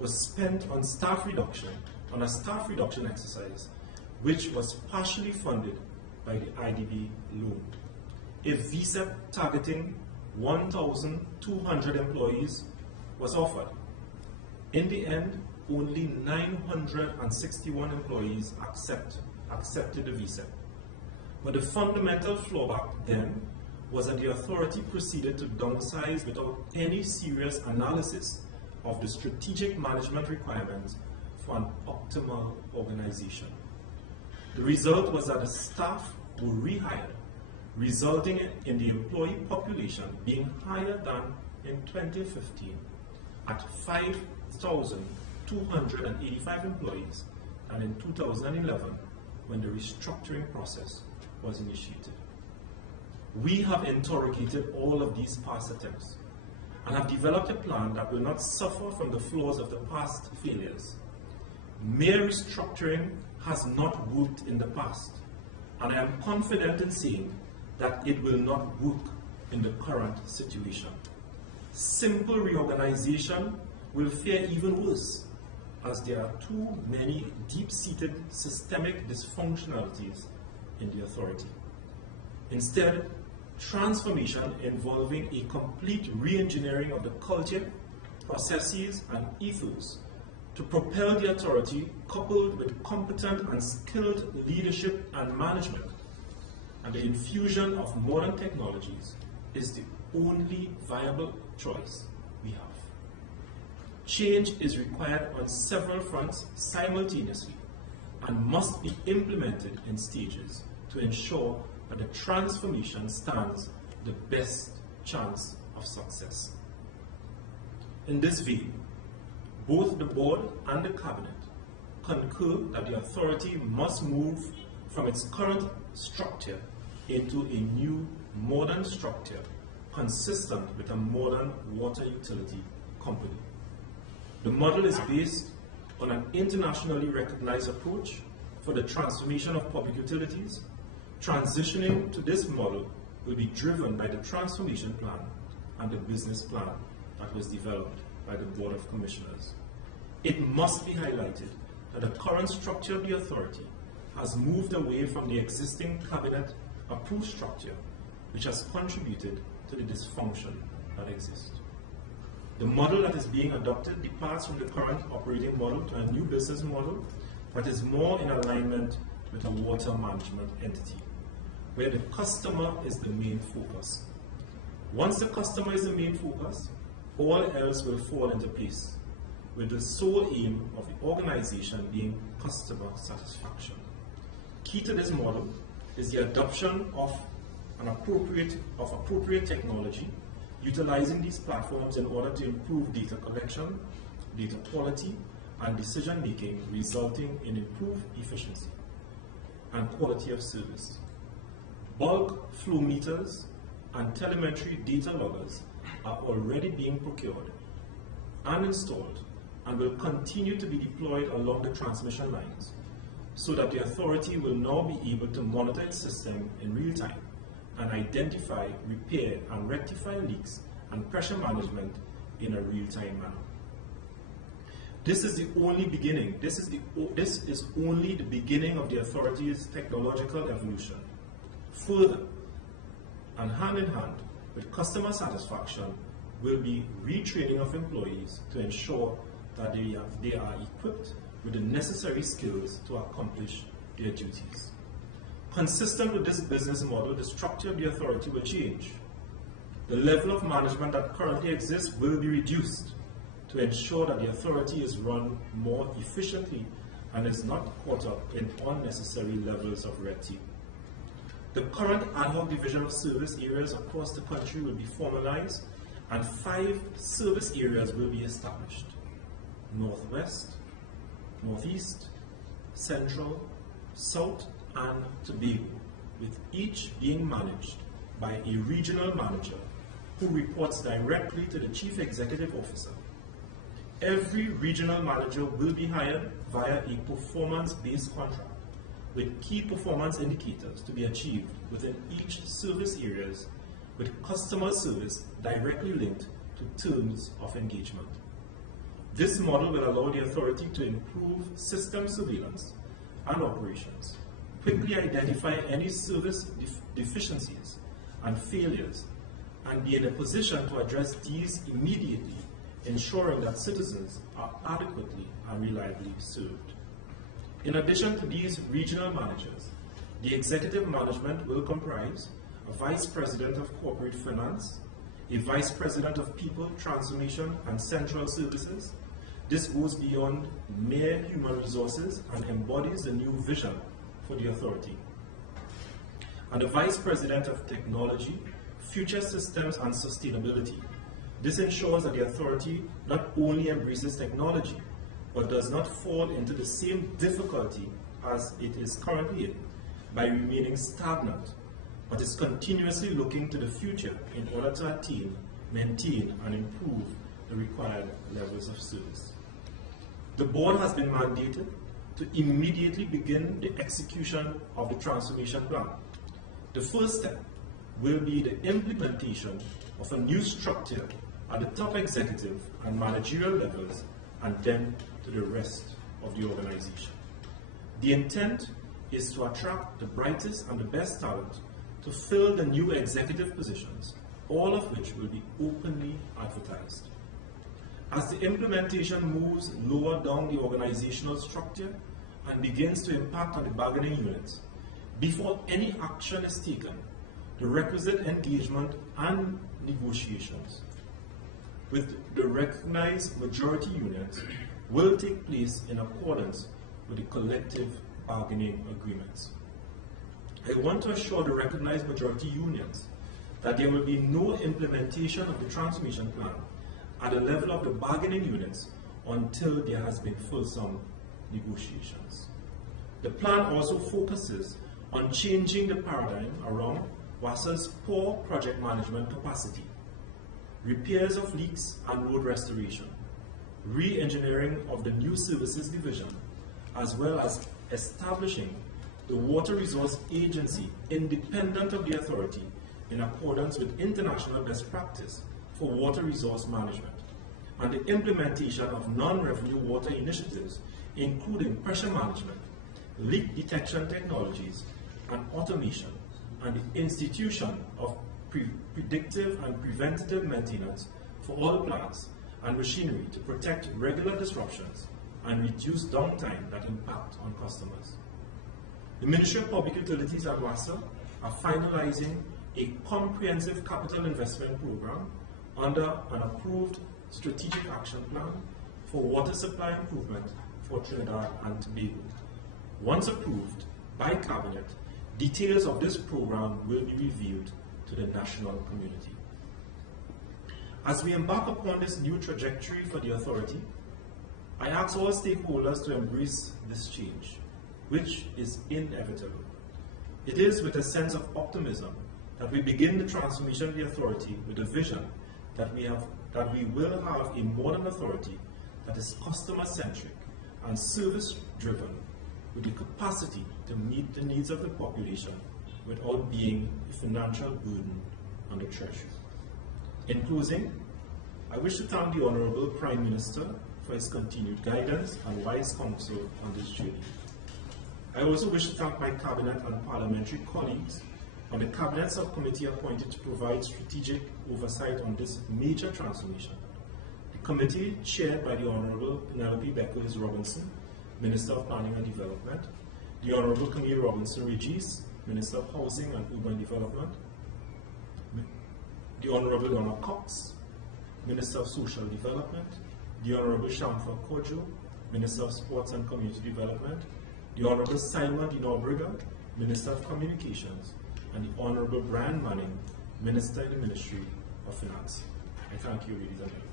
was spent on staff reduction, on a staff reduction exercise, which was partially funded by the IDB loan. A VSEP targeting 1,200 employees was offered. In the end, only 961 employees accepted the VSEP. But the fundamental flaw back then was that the authority proceeded to downsize without any serious analysis of the strategic management requirements for an optimal organization. The result was that the staff were rehired, resulting in the employee population being higher than in 2015 at 5,285 employees, and in 2011 when the restructuring process was initiated. We have interrogated all of these past attempts and have developed a plan that will not suffer from the flaws of the past failures. Mere restructuring has not worked in the past, and I am confident in saying that it will not work in the current situation. Simple reorganization will fare even worse, as there are too many deep-seated systemic dysfunctionalities in the authority. Instead, transformation involving a complete re-engineering of the culture, processes, and ethos to propel the authority, coupled with competent and skilled leadership and management, and the infusion of modern technologies, is the only viable choice we have. Change is required on several fronts simultaneously and must be implemented in stages to ensure that the transformation stands the best chance of success. In this vein, both the board and the cabinet concur that the authority must move from its current structure into a new modern structure consistent with a modern water utility company. The model is based on an internationally recognized approach for the transformation of public utilities. Transitioning to this model will be driven by the transformation plan and the business plan that was developed by the Board of Commissioners. It must be highlighted that the current structure of the authority has moved away from the existing cabinet-approved structure, which has contributed to the dysfunction that exists. The model that is being adopted departs from the current operating model to a new business model that is more in alignment with a water management entity, where the customer is the main focus. Once the customer is the main focus, all else will fall into place, with the sole aim of the organization being customer satisfaction. Key to this model is the adoption of appropriate technology, utilizing these platforms in order to improve data collection, data quality, and decision making, resulting in improved efficiency and quality of service. Bulk flow meters and telemetry data loggers are already being procured and installed and will continue to be deployed along the transmission lines, so that the authority will now be able to monitor its system in real time and identify, repair, and rectify leaks and pressure management in a real-time manner. This is the only beginning. This is only the beginning of the authority's technological evolution. Further, and hand in hand with customer satisfaction, will be retraining of employees to ensure that they are equipped with the necessary skills to accomplish their duties. Consistent with this business model, the structure of the authority will change. The level of management that currently exists will be reduced to ensure that the authority is run more efficiently and is not caught up in unnecessary levels of red tape. The current ad hoc division of service areas across the country will be formalized, and 5 service areas will be established: Northwest, Northeast, Central, South, and Tobago, with each being managed by a regional manager who reports directly to the Chief Executive Officer. Every regional manager will be hired via a performance-based contract with key performance indicators to be achieved within each service areas, with customer service directly linked to terms of engagement. This model will allow the authority to improve system surveillance and operations, quickly identify any service deficiencies and failures, and be in a position to address these immediately, ensuring that citizens are adequately and reliably served. In addition to these regional managers, the executive management will comprise a Vice President of Corporate Finance, a Vice President of People, Transformation and Central Services. This goes beyond mere human resources and embodies a new vision for the authority. And a Vice President of Technology, Future Systems and Sustainability. This ensures that the authority not only embraces technology, but does not fall into the same difficulty as it is currently in by remaining stagnant, but is continuously looking to the future in order to attain, maintain, and improve the required levels of service. The board has been mandated to immediately begin the execution of the transformation plan. The first step will be the implementation of a new structure at the top executive and managerial levels, and then to the rest of the organization. The intent is to attract the brightest and the best talent to fill the new executive positions, all of which will be openly advertised. As the implementation moves lower down the organizational structure and begins to impact on the bargaining units, before any action is taken, the requisite engagement and negotiations with the recognized majority units will take place in accordance with the collective bargaining agreements. I want to assure the recognized majority unions that there will be no implementation of the transformation plan at the level of the bargaining units until there has been fulsome negotiations. The plan also focuses on changing the paradigm around WASA's poor project management capacity, repairs of leaks and road restoration, re-engineering of the new services division, as well as establishing the Water Resource Agency independent of the authority in accordance with international best practice for water resource management, and the implementation of non-revenue water initiatives, including pressure management, leak detection technologies, and automation, and the institution of predictive and preventative maintenance for all plants and machinery to protect regular disruptions and reduce downtime that impact on customers. The Ministry of Public Utilities and WASA are finalizing a comprehensive capital investment program under an approved strategic action plan for water supply improvement for Trinidad and Tobago. Once approved by Cabinet, details of this program will be revealed to the national community. As we embark upon this new trajectory for the authority, I ask all stakeholders to embrace this change, which is inevitable. It is with a sense of optimism that we begin the transformation of the authority with a vision that we will have a modern authority that is customer-centric and service-driven, with the capacity to meet the needs of the population without being a financial burden on the Treasury. In closing, I wish to thank the Honorable Prime Minister for his continued guidance and wise counsel on this journey. I also wish to thank my Cabinet and parliamentary colleagues on the Cabinet Subcommittee appointed to provide strategic oversight on this major transformation. The committee, chaired by the Honorable Penelope Beckles-Robinson, Minister of Planning and Development, the Honorable Camille Robinson-Regis, Minister of Housing and Urban Development, the Honorable Donna Cox, Minister of Social Development, the Honorable Shamfa Kojo, Minister of Sports and Community Development, the Honorable Simon Dinobriga, Minister of Communications, and the Honorable Brian Manning, Minister in the Ministry of Finance. I thank you, ladies and gentlemen.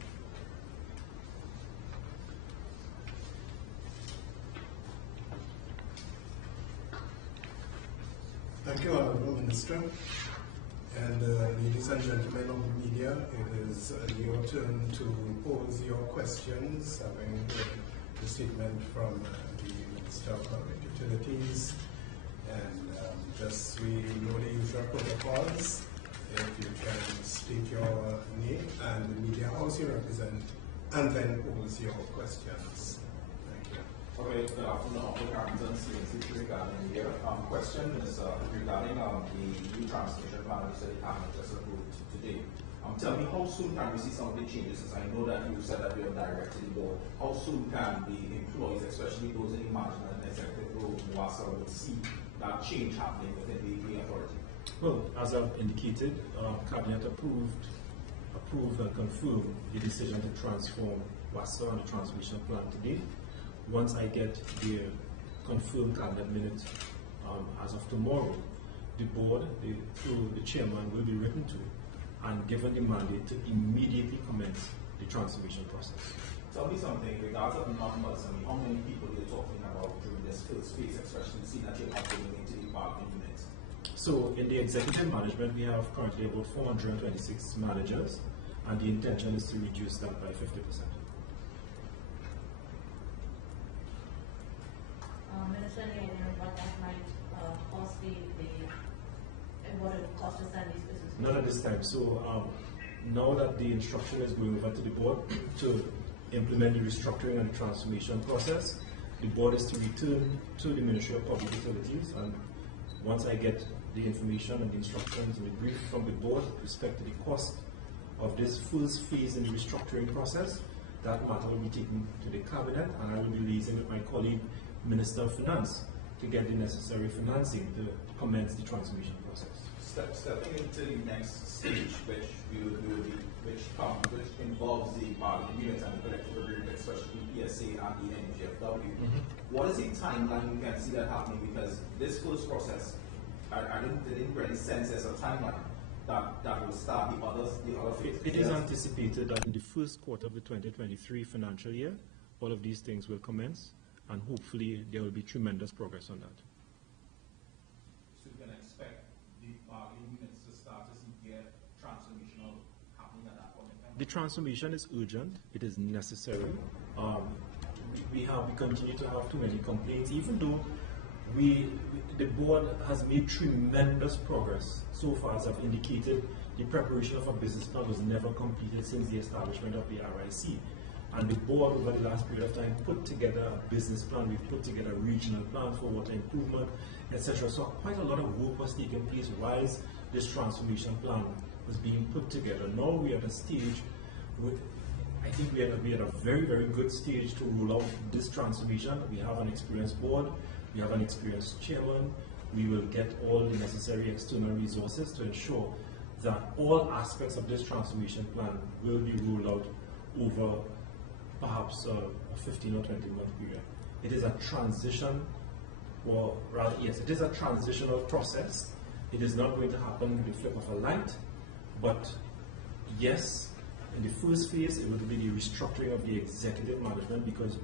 Thank you, Honorable Minister. And ladies and gentlemen of the media, it is your turn to pose your questions, having the statement from the Minister of Public Utilities. And just we know the usual protocols. If you can state your name and the media house you represent and then pose your questions. Thank you. Okay, good afternoon, Carrington, CNC regarding here. Question is regarding the new transmission plan that the Cabinet just approved today. Tell me, how soon can we see some of the changes? As I know that you said that you have directed the board. How soon can the employees, especially those in the management and executive roles, WASA, would see that change happening within the authority? Well, as I've indicated, Cabinet approved and confirmed the decision to transform WASA and the transmission plan today. Once I get the confirmed Cabinet minutes as of tomorrow, the board, through the chairman, will be written to and given the mandate to immediately commence the transformation process. Tell me something, regardless of the numbers, how many people you're talking about during this first phase, especially seeing that you're not going into the bargaining units? So in the executive management, we have currently about 426 managers, and the intention is to reduce that by 50%. Minister, any idea what that might cost and what it would cost us and these businesses? Not at this time. So now that the instruction is going over to the board to implement the restructuring and the transformation process, the board is to return to the Ministry of Public Utilities, and once I get the information and the instructions and the brief from the board with respect to the cost of this first phase in the restructuring process, that matter will be taken to the Cabinet, and I will be liaising with my colleague, Minister of Finance, to get the necessary financing to commence the transformation process. Stepping into the next stage, which involves the bargaining units and the collective agreement, especially PSA and the NGFW. What is the timeline you can see that happening? Because this first process, I didn't really sense as a timeline that will start the other phases. It is anticipated that in the first quarter of the 2023 financial year, all of these things will commence, and hopefully there will be tremendous progress on that. So you can expect the bargaining units to start to see their transformational happening at that point in time? The transformation is urgent. It is necessary. We continue to have too many complaints, even though the board has made tremendous progress so far. As I've indicated, the preparation of a business plan was never completed since the establishment of the RIC. And the board, over the last period of time, put together a business plan. We've put together regional plans for water improvement, etc. So quite a lot of work was taking place whilst this transformation plan was being put together. Now we are at a stage I think we are at a very, very good stage to roll out this transformation. We have an experienced board, we have an experienced chairman. We will get all the necessary external resources to ensure that all aspects of this transformation plan will be rolled out over perhaps a 15 or 20 month period. It is a transition, or rather, yes, it is a transitional process. It is not going to happen with the flip of a light, but yes, in the first phase, it will be the restructuring of the executive management, because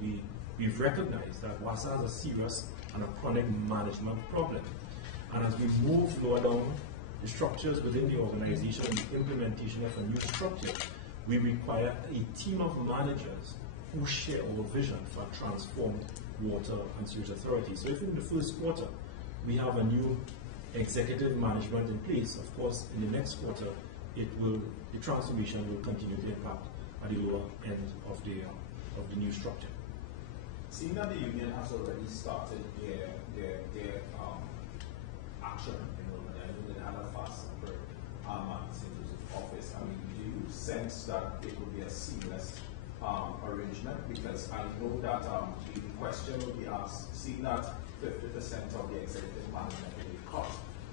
we've recognized that WASA has a serious and a chronic management problem. And as we move lower down the structures within the organization and the implementation of a new structure, we require a team of managers who share our vision for a transformed water and sewage authority. So if in the first quarter we have a new executive management in place, of course in the next quarter the transformation will continue to impact at the lower end of the new structure. Seeing that the union has already started their action, and I know they had a fast into office, I mean, do you sense that it will be a seamless arrangement? Because I know that the question will be asked, seeing that 50% of the executive management will be cut,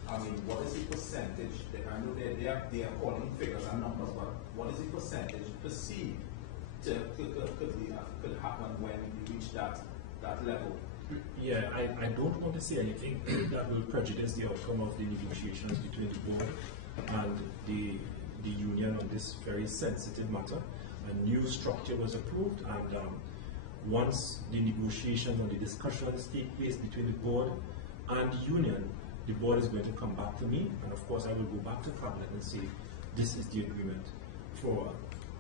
I mean, what is the percentage? I know they are calling figures and numbers, but what is the percentage perceived could happen when you reach that level? Yeah, I don't want to say anything that will prejudice the outcome of the negotiations between the board and the union on this very sensitive matter. A new structure was approved, and once the negotiations and the discussions take place between the board and the union, the board is going to come back to me, and of course I will go back to Cabinet and say this is the agreement for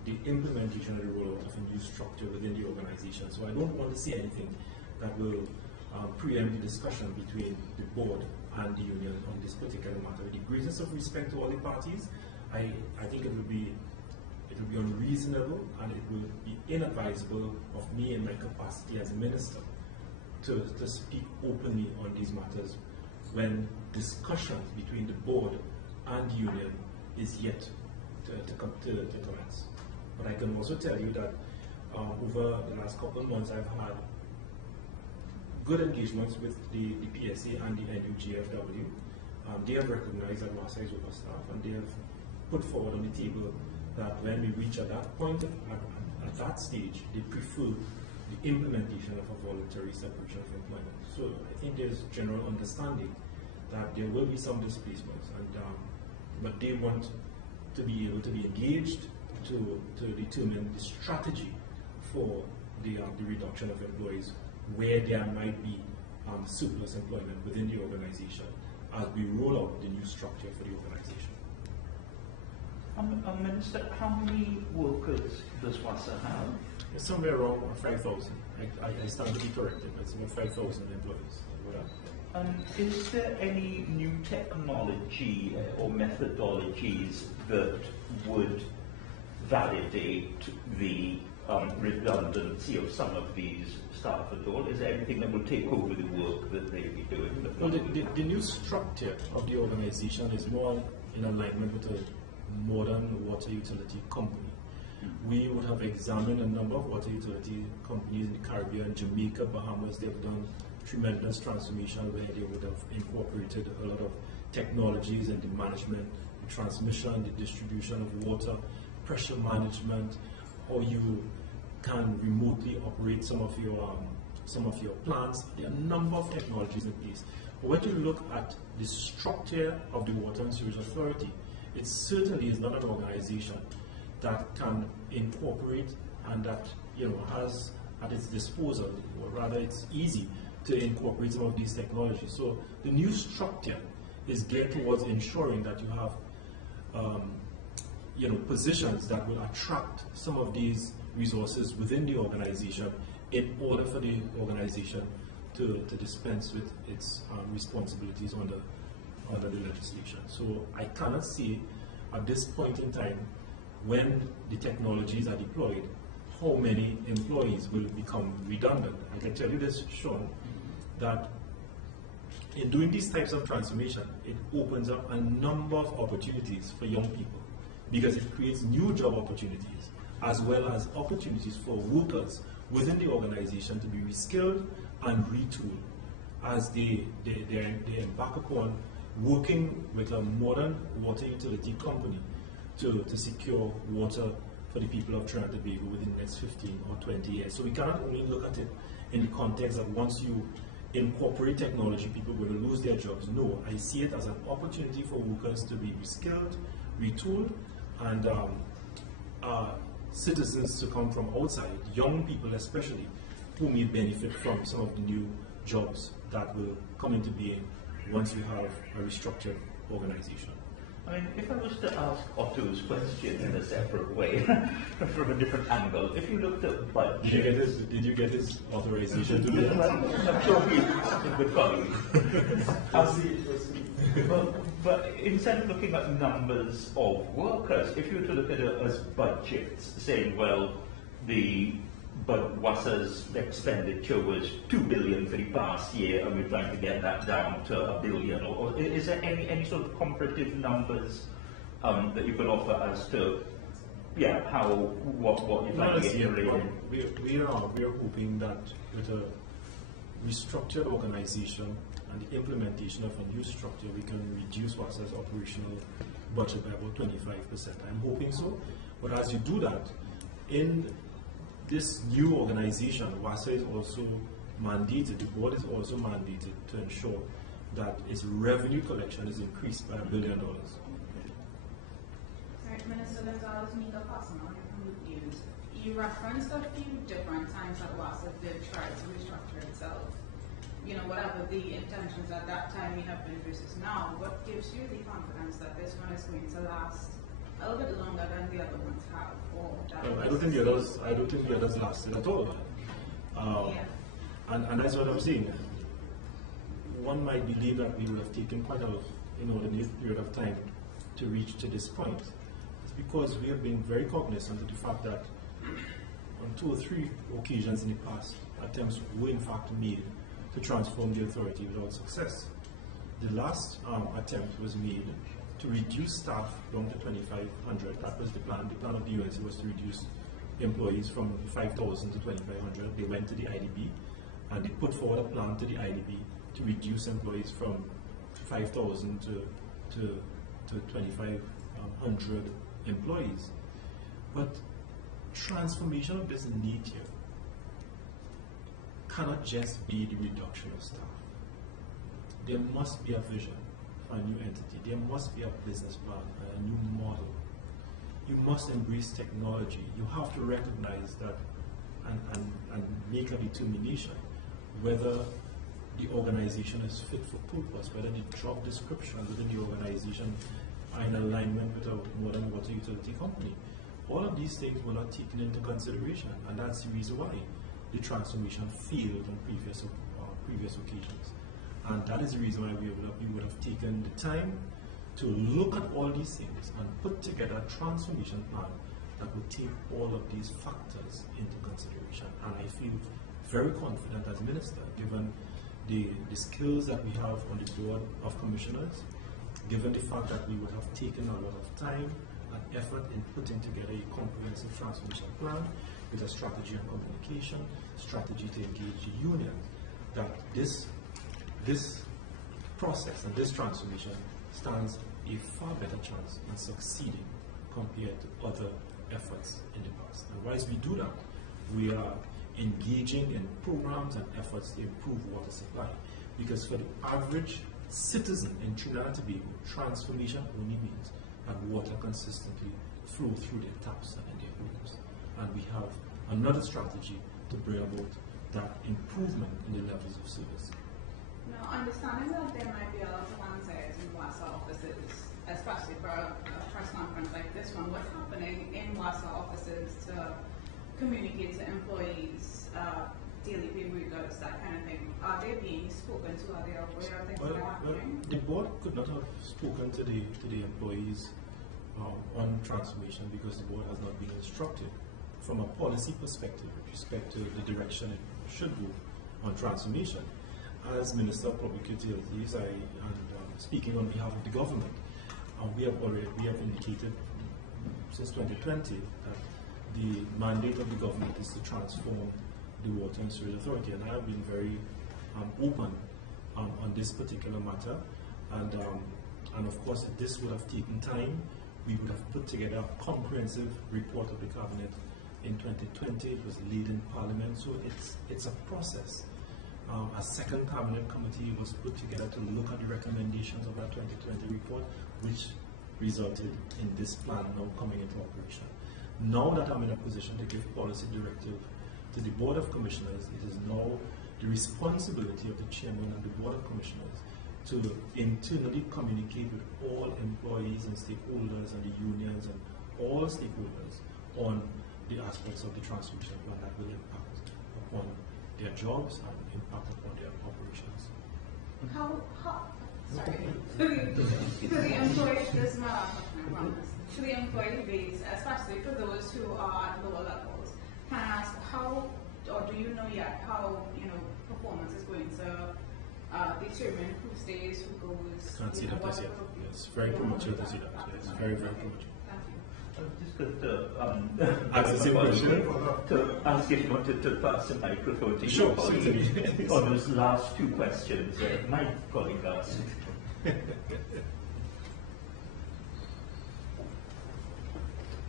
the implementation of the rollout of a new structure within the organization. So I don't want to say anything that will preempt the discussion between the board and the union on this particular matter. With the greatest of respect to all the parties, I think it will will be unreasonable and it will be inadvisable of me in my capacity as a minister to speak openly on these matters when discussions between the board and the union is yet to commence. But I can also tell you that over the last couple of months I've had good engagements with the PSA and the NUGFW. They have recognized that WASA is overstaffed, and they have put forward on the table that when we reach at that point, at that stage, they prefer the implementation of a voluntary separation of employment. So I think there's general understanding that there will be some displacements, and but they want to be able to be engaged to determine the strategy for the reduction of employees where there might be surplus employment within the organization as we roll out the new structure for the organization. Minister, how many workers does WASA have? It's somewhere around 5,000. I stand to be corrected, but it's about 5,000 employees. Is there any new technology or methodologies that would validate the redundancy of some of these staff at all? Is there anything that will take over the work that they be doing? Well, the new structure of the organization is more in alignment with a modern water utility company. We would have examined a number of water utility companies in the Caribbean, Jamaica, Bahamas. They've done tremendous transformation where they would have incorporated a lot of technologies in the management, the transmission, the distribution of water, pressure management, how you can remotely operate some of your plants. There are a number of technologies in place. But when you look at the structure of the Water and Sewage Authority, it certainly is not an organization that can incorporate and that has at its disposal, or rather it's easy to incorporate some of these technologies. So the new structure is geared towards ensuring that you have positions that will attract some of these resources within the organization in order for the organization to dispense with its responsibilities under the legislation. So I cannot see at this point in time, when the technologies are deployed, how many employees will become redundant. I can tell you this, Sean, that in doing these types of transformation, it opens up a number of opportunities for young people because it creates new job opportunities as well as opportunities for workers within the organization to be reskilled and retooled as they embark upon working with a modern water utility company to secure water for the people of Trinidad and Tobago within the next 15 or 20 years. So we cannot only look at it in the context that once you incorporate technology, people will lose their jobs. No, I see it as an opportunity for workers to be reskilled, retooled, and citizens to come from outside, young people especially, who may benefit from some of the new jobs that will come into being once you have a restructured organization. I mean, if I was to ask Otto's question in a separate way, from a different angle, if you looked at budget... Did you get his authorization to do that? I'm sure he's a good colleague. I'll see it. But instead of looking at numbers of workers, if you were to look at it as budgets, saying, well, WASA's expenditure was $2 billion for the past year, and we're trying to get that down to $1 billion. Or is there any sort of comparative numbers that you could offer as to, what you're trying to get? We are hoping that with a restructured organization and the implementation of a new structure, we can reduce WASA's operational budget by about 25%. I'm hoping so. But as you do that, in this new organization, WASA is also mandated, the board is also mandated to ensure that its revenue collection is increased by $1 billion. Right, Minister Gonzales, Mika Fasama from the News. You referenced a few different times that WASA did try to restructure itself. Whatever the intentions at that time may have been versus now, what gives you the confidence that this one is going to last a little bit longer than the other ones have? I don't think the others lasted at all. And that's what I'm saying. One might believe that we would have taken quite an inordinate period of time to reach to this point. because we have been very cognizant of the fact that on 2 or 3 occasions in the past, attempts were in fact made to transform the authority without success. The last attempt was made to reduce staff down to 2,500. That was the plan. The plan of the UNC was to reduce employees from 5,000 to 2,500. They went to the IDB and they put forward a plan to the IDB to reduce employees from 5,000 to 2,500 employees. But transformation of this nature cannot just be the reduction of staff. There must be a vision for a new entity. There must be a business plan, a new model. You must embrace technology. You have to recognize that and make a determination whether the organization is fit for purpose, whether the job description within the organization are in alignment with a modern water utility company. All of these things were not taken into consideration, and that's the reason why the transformation failed on previous occasions. And that is the reason why we would have taken the time to look at all these things and put together a transformation plan that would take all of these factors into consideration. And I feel very confident as Minister, given the skills that we have on the Board of Commissioners, given the fact that we would have taken a lot of time and effort in putting together a comprehensive transformation plan with a strategy on communication, strategy to engage the union, that this process and this transformation stands a far better chance in succeeding compared to other efforts in the past. And whilst we do that, we are engaging in programs and efforts to improve water supply. Because for the average citizen in Trinidad and Tobago, transformation only means that water consistently flow through their taps and in their homes. And we have another strategy to bring about that improvement in the levels of service. Now, understanding that there might be a lot of anxiety in WASA offices, especially for a press conference like this one, what's happening in WASA offices to communicate to employees, daily pay records, that kind of thing? Are they being spoken to? Are they aware of things that are happening? The board could not have spoken to the employees on transformation because the board has not been instructed from a policy perspective with respect to the direction it should go on transformation. As Minister of Public Utilities, speaking on behalf of the government, we have indicated since 2020 that the mandate of the government is to transform the Water and Sewage Authority, and I have been very open on this particular matter. And of course, if this would have taken time, we would have put together a comprehensive report of the cabinet in 2020. It was laid in Parliament, so it's a process. A second cabinet committee was put together to look at the recommendations of that 2020 report, which resulted in this plan now coming into operation. Now that I'm in a position to give policy directive to the Board of Commissioners, it is now the responsibility of the Chairman and the Board of Commissioners to internally communicate with all employees and stakeholders and the unions and all stakeholders on the aspects of the transformation plan that will impact upon their jobs and impact upon their operations. To the employees, this is my last question, I promise. To the employee base, especially for those who are at lower levels, can I ask how, or do you know yet how, performance is going to determine who stays, who goes? Can't see that as yet. Yes, very premature to see that. Yes, very, very premature. Just to ask if you wanted to pass the microphone to you on those last two questions. My colleague asked.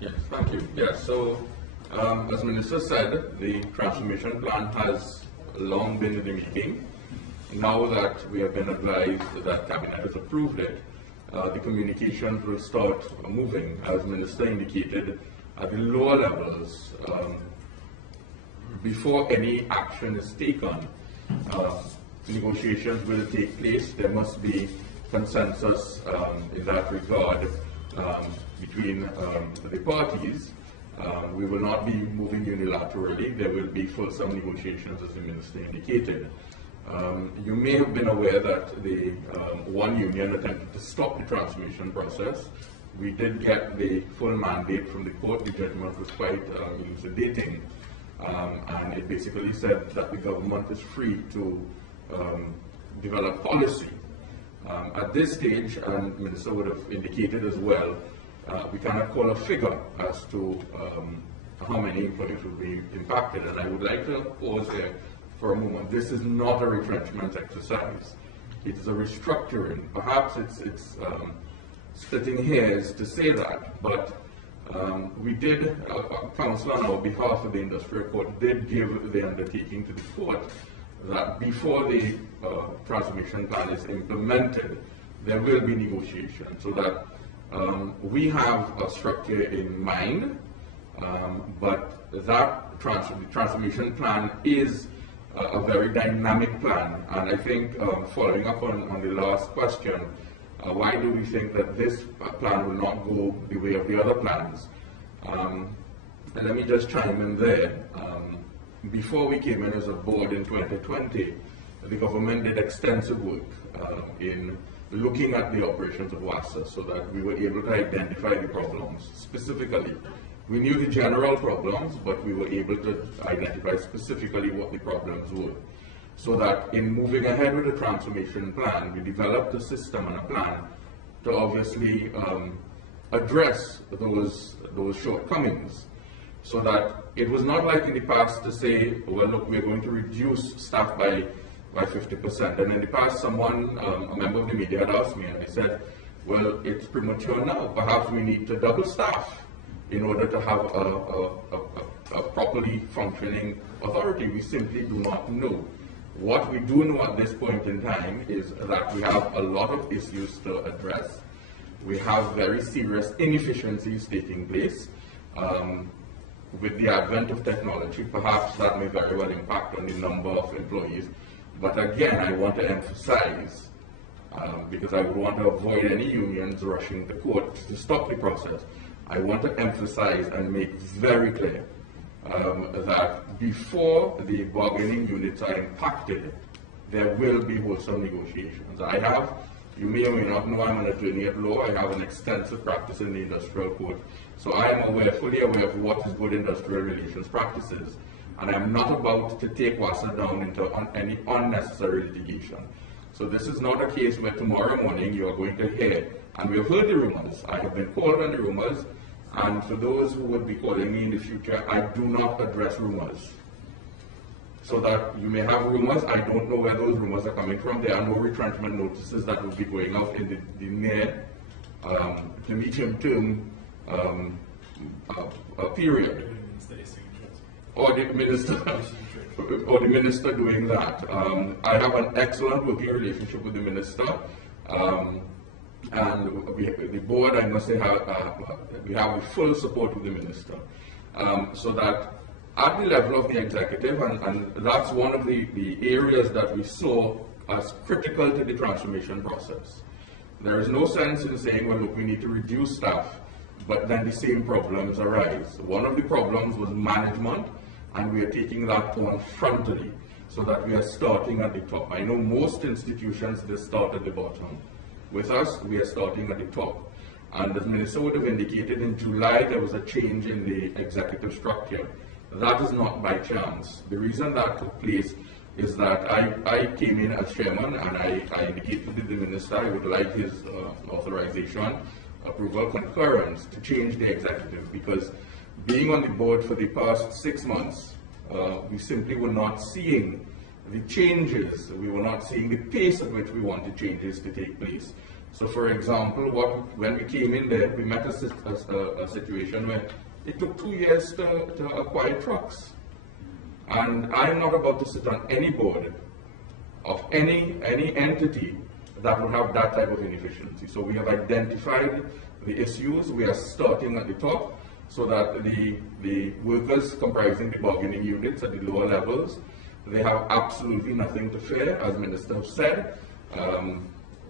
Yes, thank you. Yes, so as Minister said, the transformation plan has long been in the making. Now that we have been advised that Cabinet has approved it, the communications will start moving, as Minister indicated, at the lower levels. Before any action is taken, negotiations will take place. There must be consensus in that regard between the parties. We will not be moving unilaterally. There will be fulsome negotiations, as the Minister indicated. You may have been aware that the one union attempted to stop the transformation process we did get the full mandate from the court. The judgment was quite elucidating, and it basically said that the government is free to develop policy. At this stage, and the Minister would have indicated as well, we cannot call a figure as to how many employees will be impacted. And I would like to pause here for a moment. This is not a retrenchment exercise. It is a restructuring. Perhaps it's splitting hairs to say that, but we did, counsel on our behalf of the industrial court did give the undertaking to the court that before the transformation plan is implemented, there will be negotiation, so that we have a structure in mind, but that transformation plan is a very dynamic plan. And I think, following up on the last question, why do we think that this plan will not go the way of the other plans? And let me just chime in there. Before we came in as a board in 2020, the government did extensive work in looking at the operations of WASA so that we were able to identify the problems specifically. We knew the general problems, but we were able to identify specifically what the problems were. So that in moving ahead with the transformation plan, we developed a system and a plan to obviously address those shortcomings. So that it was not like in the past to say, well, look, we're going to reduce staff by 50%. And in the past, a member of the media had asked me, and they said, well, it's premature now. Perhaps we need to double staff in order to have a properly functioning authority. We simply do not know. What we do know at this point in time is that we have a lot of issues to address. We have very serious inefficiencies taking place. With the advent of technology, perhaps that may very well impact on the number of employees. But again, I want to emphasize, because I would want to avoid any unions rushing the court to stop the process, I want to emphasize and make very clear that before the bargaining units are impacted, there will be wholesome negotiations. You may or may not know, I'm an attorney at law. I have an extensive practice in the industrial court. So I am fully aware of what is good industrial relations practices. And I'm not about to take WASA down into any unnecessary litigation. So this is not a case where tomorrow morning you are going to hear, and we have heard the rumors. I have been called on the rumors, and for those who would be calling me in the future, I do not address rumors. So that you may have rumors, I don't know where those rumors are coming from. There are no retrenchment notices that will be going out in the near to medium term period. Or the minister doing that. I have an excellent working relationship with the minister, and the board, I must say, we have the full support of the minister. So that at the level of the executive, and that's one of the areas that we saw as critical to the transformation process. There is no sense in saying, well, look, we need to reduce staff, but then the same problems arise. One of the problems was management, and we are taking that on frontally, so that we are starting at the top. I know most institutions, they start at the bottom. With us, we are starting at the top. And as Minister would have indicated, in July, there was a change in the executive structure. That is not by chance. The reason that took place is that I came in as chairman, and I indicated to the minister I would like his authorization, approval, concurrence to change the executive, because being on the board for the past 6 months, we simply were not seeing the changes. We were not seeing the pace at which we wanted changes to take place. So, for example, when we came in there, we met a situation where it took 2 years to acquire trucks. And I'm not about to sit on any board of any entity that would have that type of inefficiency. So we have identified the issues. We are starting at the top so that the workers comprising the bargaining units at the lower levels, they have absolutely nothing to fear, as Minister has said.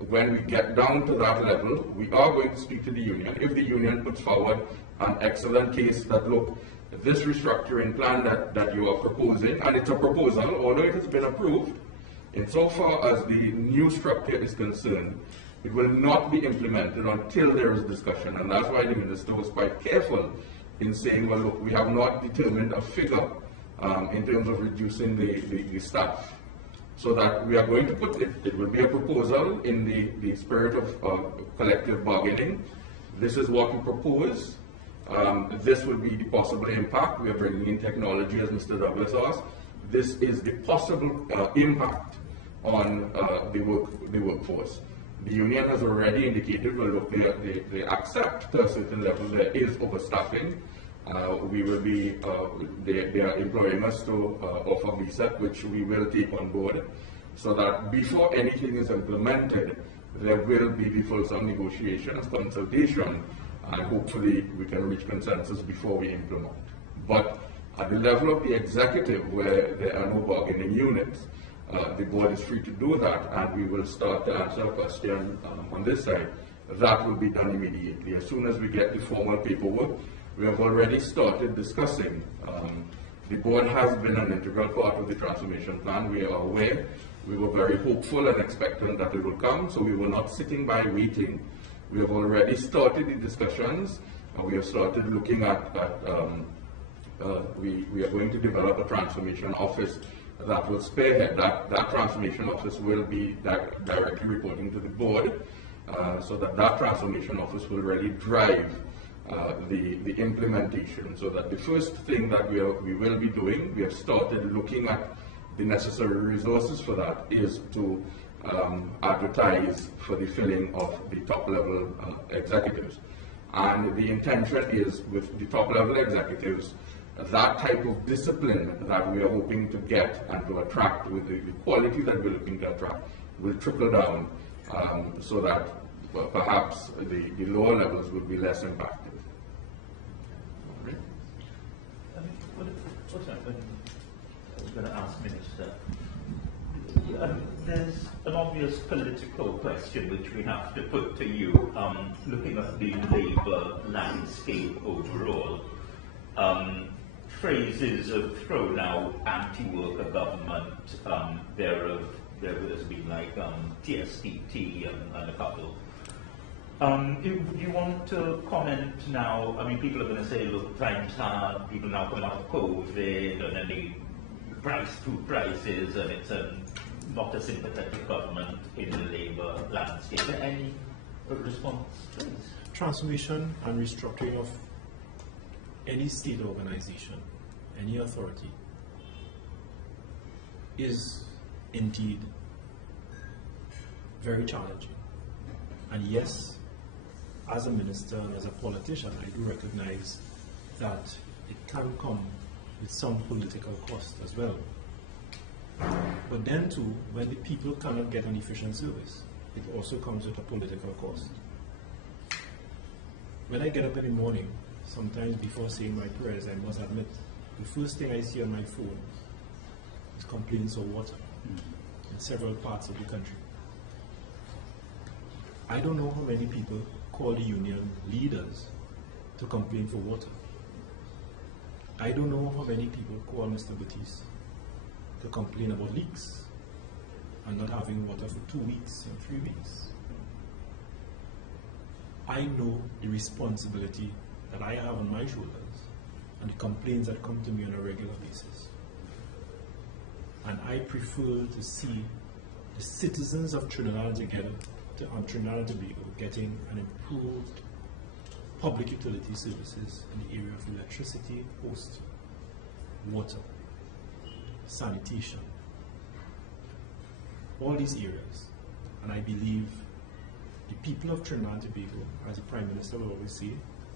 When we get down to that level, we are going to speak to the union. If the union puts forward an excellent case that, look, this restructuring plan that you are proposing, and it's a proposal, although it has been approved, insofar as the new structure is concerned, It will not be implemented until there is discussion, and that's why the minister was quite careful in saying, well, look, we have not determined a figure in terms of reducing the staff. So that we are going to put it will be a proposal in the spirit of collective bargaining. This is what we propose. This would be the possible impact. We are bringing in technology, as Mr. Douglas asked. This is the possible impact on the workforce. The union has already indicated, well, look, they accept to a certain level there is overstaffing. We will be, they are employing us to offer visa, which we will take on board, so that before anything is implemented, there will be the fulsome negotiations, consultation, and hopefully we can reach consensus before we implement. But at the level of the executive, where there are no bargaining units, the board is free to do that, and we will start to answer a question on this side. That will be done immediately. As soon as we get the formal paperwork, we have already started discussing. The board has been an integral part of the transformation plan. We are aware. We were very hopeful and expectant that it will come, so we were not sitting by waiting. We have already started the discussions. We have started looking at we are going to develop a transformation office that will spearhead. That transformation office will be directly reporting to the board, so that transformation office will really drive the implementation. So that the first thing that we will be doing, we have started looking at the necessary resources for that, is to advertise for the filling of the top level executives. And the intention is, with the top level executives, that type of discipline that we are hoping to get and to attract, with the quality that we're looking to attract, will trickle down, so that perhaps the lower levels will be less impacted. I was going to ask Minister, there's an obvious political question which we have to put to you, looking at the labour landscape overall. Phrases have thrown out anti-worker government. There has been like TSTT and a couple. Do you want to comment now? I mean, people are going to say, look, times hard, people now coming out of COVID, and then the food prices, and it's not a sympathetic government in the labour landscape. Any response, please? Transformation and restructuring of any state organization, any authority, is indeed very challenging. And yes, as a minister and as a politician, I do recognize that it can come with some political cost as well. But then too, when the people cannot get an efficient service, it also comes with a political cost. When I get up in the morning, sometimes before saying my prayers, I must admit, the first thing I see on my phone is complaints of water in several parts of the country. I don't know how many people call the union leaders to complain for water. I don't know how many people call Mr. Batiste to complain about leaks and not having water for 2 weeks and 3 weeks. I know the responsibility that I have on my shoulders and the complaints that come to me on a regular basis. And I prefer to see the citizens of Trinidad and Tobago getting an improved public utility services in the area of electricity, post, water, sanitation, all these areas. And I believe the people of Trinidad and Tobago, as the Prime Minister will always say,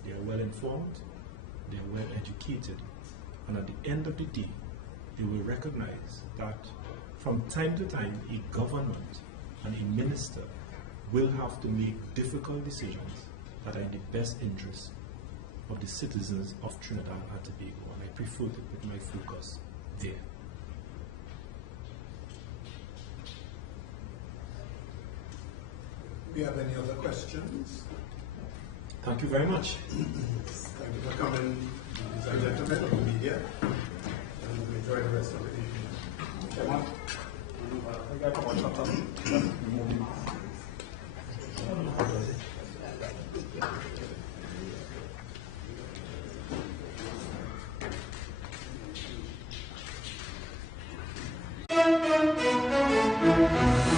they are well informed, they are well educated, and at the end of the day, they will recognize that from time to time, a government and a minister will have to make difficult decisions that are in the best interest of the citizens of Trinidad and Tobago, and I prefer to put my focus there. Do you have any other questions? Thank you very much. Thank you for coming, ladies and gentlemen of the media, and we enjoy the rest of the evening. you.